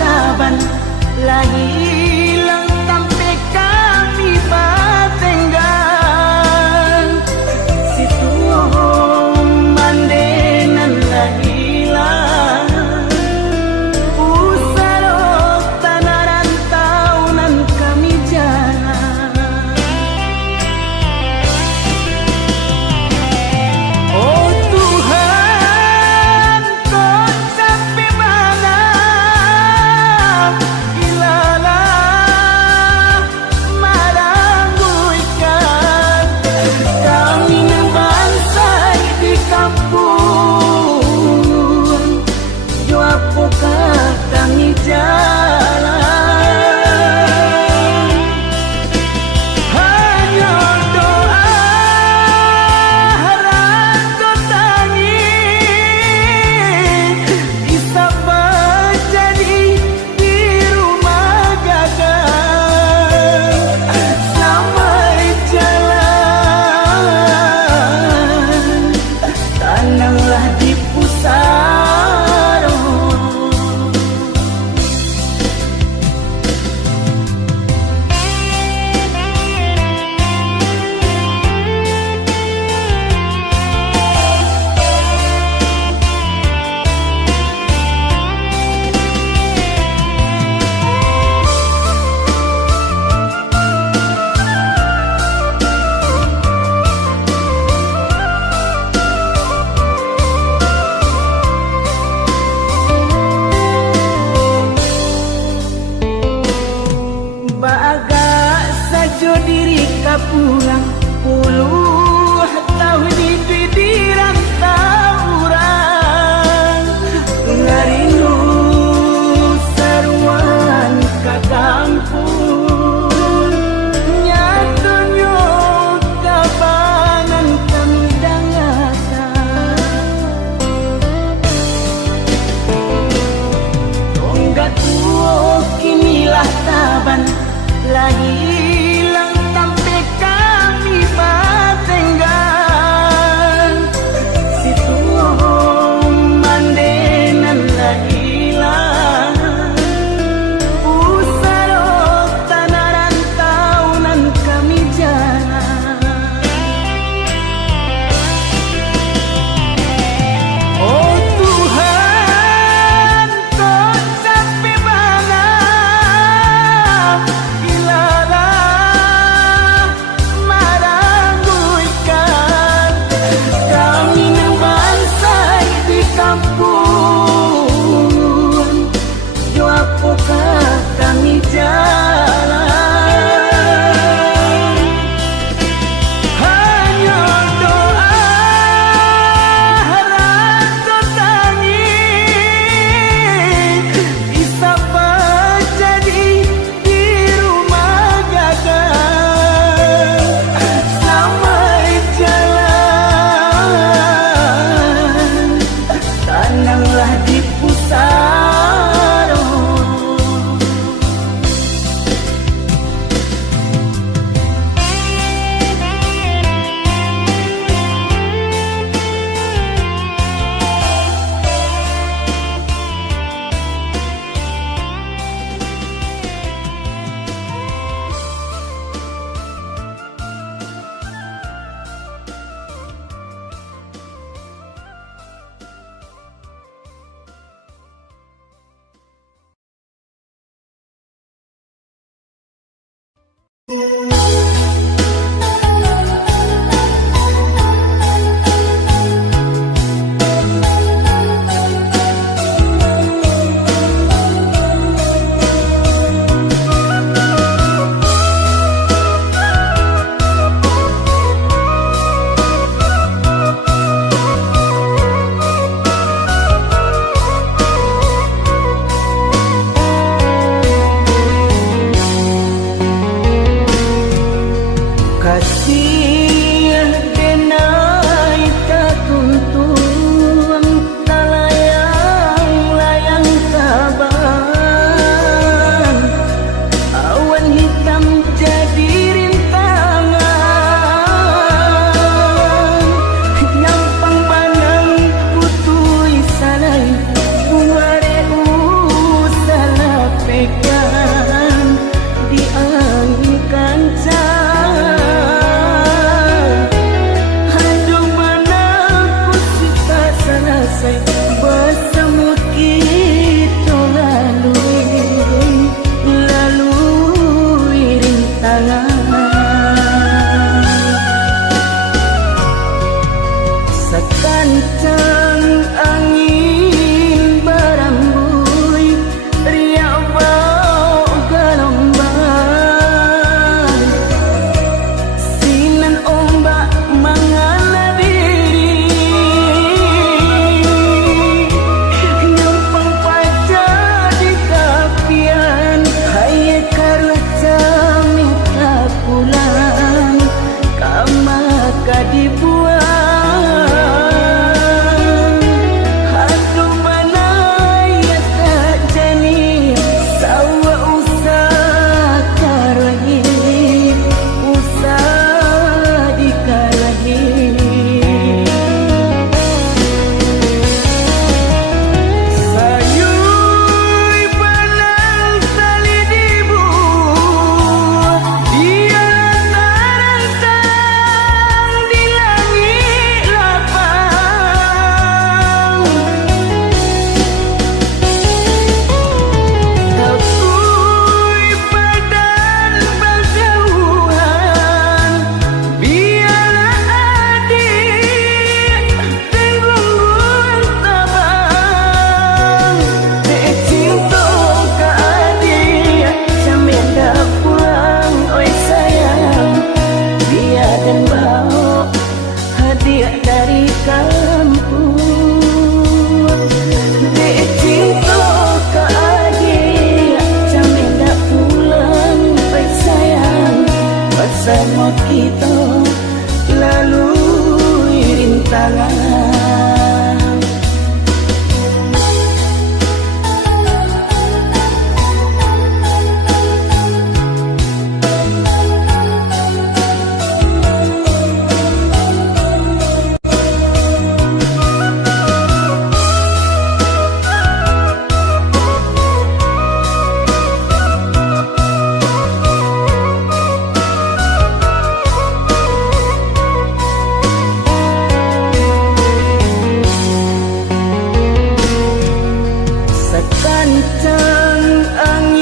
taban lah hilang sampai kami batenggan situ mandenan lah hilang usarok tanah rantaunan kami jalan. Oh Tuhan, kau sampai mana? Ilalah marangguikan kami nan bangsa di kampung. Jo apakah kami jalan? Hanya doa rangko tangi bisa jadi di rumah gagal sampai jalan tanahlah di pusaro. Baga sajo diri kapulang puluh tahun di rantau orang ngarindu saruan ka kampung nyatunyo kabanan kami dangakan tonggak tuo kinilah taban lah hilang sampai kami batenggan situ mandenan lah hilang usarok tanah rantaunan kami jalan. Oh Tuhan, kau sampai mana? Ilalah marangguikan kami nan bangsa di kampung. Jo apakah kami jalan? Hanya doa rangko tangi bisa jadi di rumah gagal sampai jalan tanahlah di pusaro. kencang angin